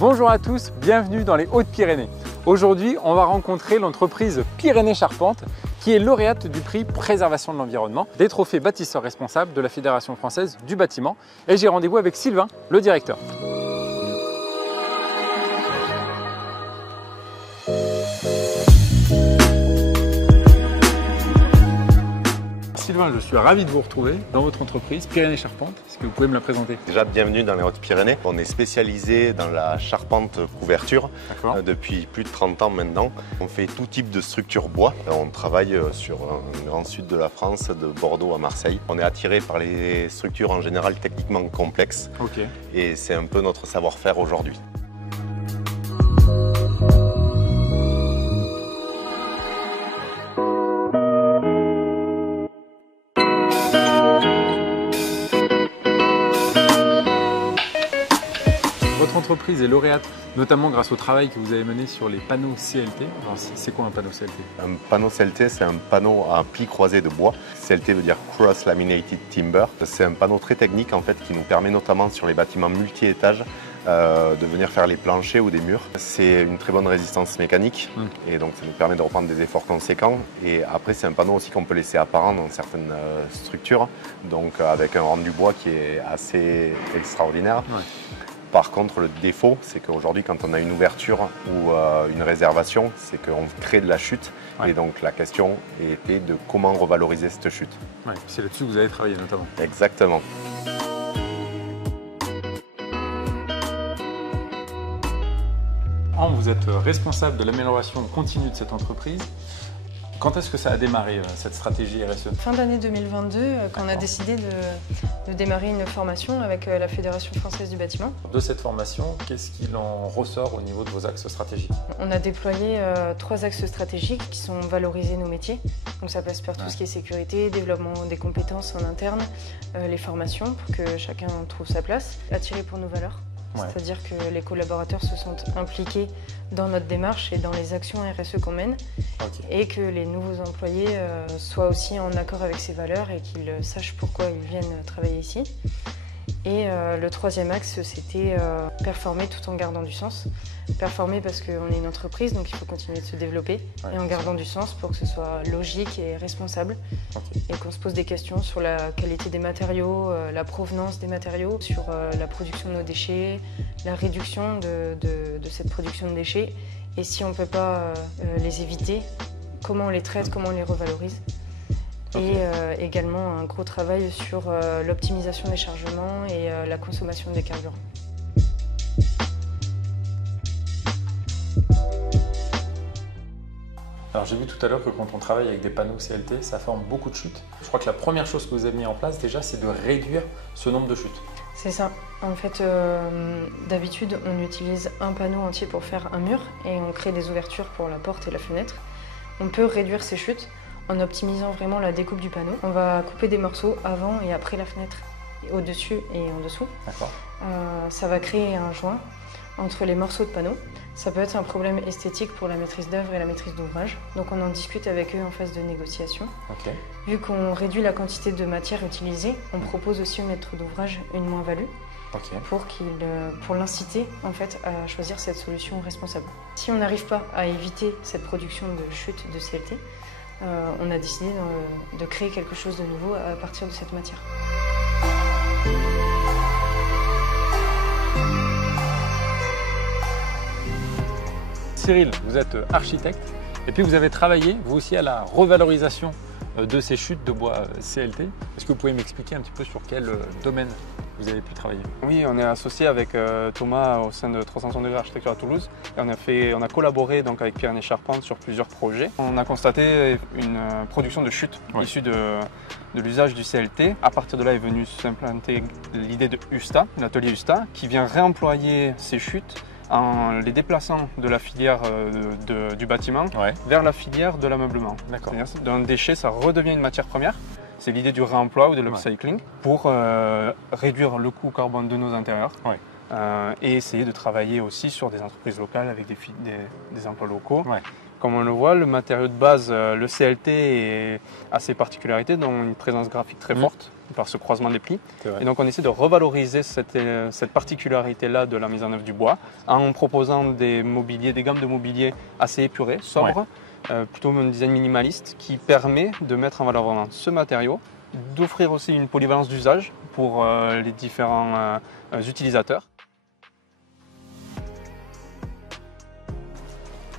Bonjour à tous, bienvenue dans les Hautes-Pyrénées. Aujourd'hui, on va rencontrer l'entreprise Pyrénées Charpente qui est lauréate du prix Préservation de l'environnement des trophées bâtisseurs responsables de la Fédération française du bâtiment. Et j'ai rendez-vous avec Sylvain, le directeur. Sylvain, je suis ravi de vous retrouver dans votre entreprise Pyrénées Charpente. Est-ce que vous pouvez me la présenter? Déjà, bienvenue dans les Hautes-Pyrénées. On est spécialisé dans la charpente couverture depuis plus de 30 ans maintenant. On fait tout type de structure bois. On travaille sur un grand sud de la France, de Bordeaux à Marseille. On est attiré par les structures en général techniquement complexes. Et c'est un peu notre savoir-faire aujourd'hui. Votre entreprise est lauréate notamment grâce au travail que vous avez mené sur les panneaux CLT. C'est quoi un panneau CLT? Un panneau CLT, c'est un panneau à plis croisés de bois. CLT veut dire Cross Laminated Timber. C'est un panneau très technique en fait qui nous permet notamment sur les bâtiments multi-étages de venir faire les planchers ou des murs. C'est une très bonne résistance mécanique et donc ça nous permet de reprendre des efforts conséquents. Et après c'est un panneau aussi qu'on peut laisser apparent dans certaines structures, donc avec un rendu bois qui est assez extraordinaire. Par contre, le défaut, c'est qu'aujourd'hui, quand on a une ouverture ou une réservation, c'est qu'on crée de la chute. Et donc, la question était de comment revaloriser cette chute. C'est là-dessus que vous avez travaillé notamment. Exactement. Vous êtes responsable de l'amélioration continue de cette entreprise. Quand est-ce que ça a démarré, cette stratégie RSE? Fin d'année 2022, quand on a décidé de démarrer une formation avec la Fédération française du bâtiment. De cette formation, qu'est-ce qu'il en ressort au niveau de vos axes stratégiques? On a déployé 3 axes stratégiques qui sont valoriser nos métiers. Donc ça passe par tout ce qui est sécurité, développement des compétences en interne, les formations pour que chacun trouve sa place, attirer pour nos valeurs. C'est-à-dire que les collaborateurs se sentent impliqués dans notre démarche et dans les actions RSE qu'on mène et que les nouveaux employés soient aussi en accord avec ces valeurs et qu'ils sachent pourquoi ils viennent travailler ici. Et le 3e axe, c'était performer tout en gardant du sens. Performer parce qu'on est une entreprise, donc il faut continuer de se développer et en gardant du sens pour que ce soit logique et responsable et qu'on se pose des questions sur la qualité des matériaux, la provenance des matériaux, sur la production de nos déchets, la réduction de cette production de déchets et si on ne peut pas les éviter, comment on les traite, comment on les revalorise. Et également un gros travail sur l'optimisation des chargements et la consommation des carburants. Alors j'ai vu tout à l'heure que quand on travaille avec des panneaux CLT, ça forme beaucoup de chutes. Je crois que la première chose que vous avez mis en place déjà, c'est de réduire ce nombre de chutes. C'est ça. En fait, d'habitude, on utilise un panneau entier pour faire un mur et on crée des ouvertures pour la porte et la fenêtre. On peut réduire ces chutes en optimisant vraiment la découpe du panneau. On va couper des morceaux avant et après la fenêtre, au-dessus et en dessous. Ça va créer un joint entre les morceaux de panneau. Ça peut être un problème esthétique pour la maîtrise d'œuvre et la maîtrise d'ouvrage. Donc on en discute avec eux en phase de négociation. Vu qu'on réduit la quantité de matière utilisée, on propose aussi au maître d'ouvrage une moins-value pour l'inciter en fait, à choisir cette solution responsable. Si on n'arrive pas à éviter cette production de chute de CLT, on a décidé de créer quelque chose de nouveau à partir de cette matière. Cyril, vous êtes architecte et puis vous avez travaillé vous aussi à la revalorisation de ces chutes de bois CLT. Est-ce que vous pouvez m'expliquer un petit peu sur quel domaine vous avez pu travailler? Oui, on est associé avec Thomas au sein de 360 degrés Architecture à Toulouse et on a collaboré donc avec Pyrénées Charpente sur plusieurs projets. On a constaté une production de chutes issue de l'usage du CLT. À partir de là est venue s'implanter l'idée de USTA, l'atelier USTA, qui vient réemployer ces chutes en les déplaçant de la filière du bâtiment vers la filière de l'ameublement. D'un déchet, ça redevient une matière première. C'est l'idée du réemploi ou de l'upcycling pour réduire le coût carbone de nos intérieurs et essayer de travailler aussi sur des entreprises locales avec des emplois locaux. Comme on le voit, le matériau de base, le CLT, a ses particularités, dont une présence graphique très forte. par ce croisement des plis. vrai. Et donc on essaie de revaloriser cette particularité-là de la mise en œuvre du bois en proposant des gammes de mobilier assez épurées, sobres, plutôt un design minimaliste qui permet de mettre en valeur vraiment ce matériau, d'offrir aussi une polyvalence d'usage pour les différents utilisateurs.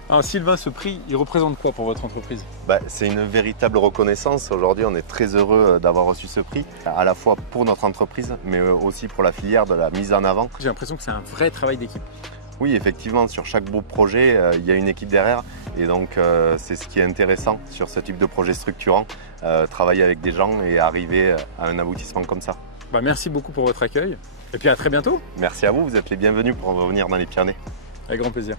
Alors Sylvain, ce prix, il représente quoi pour votre entreprise? C'est une véritable reconnaissance. Aujourd'hui, on est très heureux d'avoir reçu ce prix, à la fois pour notre entreprise, mais aussi pour la filière de la mise en avant. J'ai l'impression que c'est un vrai travail d'équipe. Oui, effectivement, sur chaque beau projet, il y a une équipe derrière. Et donc, c'est ce qui est intéressant sur ce type de projet structurant, travailler avec des gens et arriver à un aboutissement comme ça. Merci beaucoup pour votre accueil. Et puis à très bientôt. Merci à vous, vous êtes les bienvenus pour revenir dans les Pyrénées. Avec grand plaisir.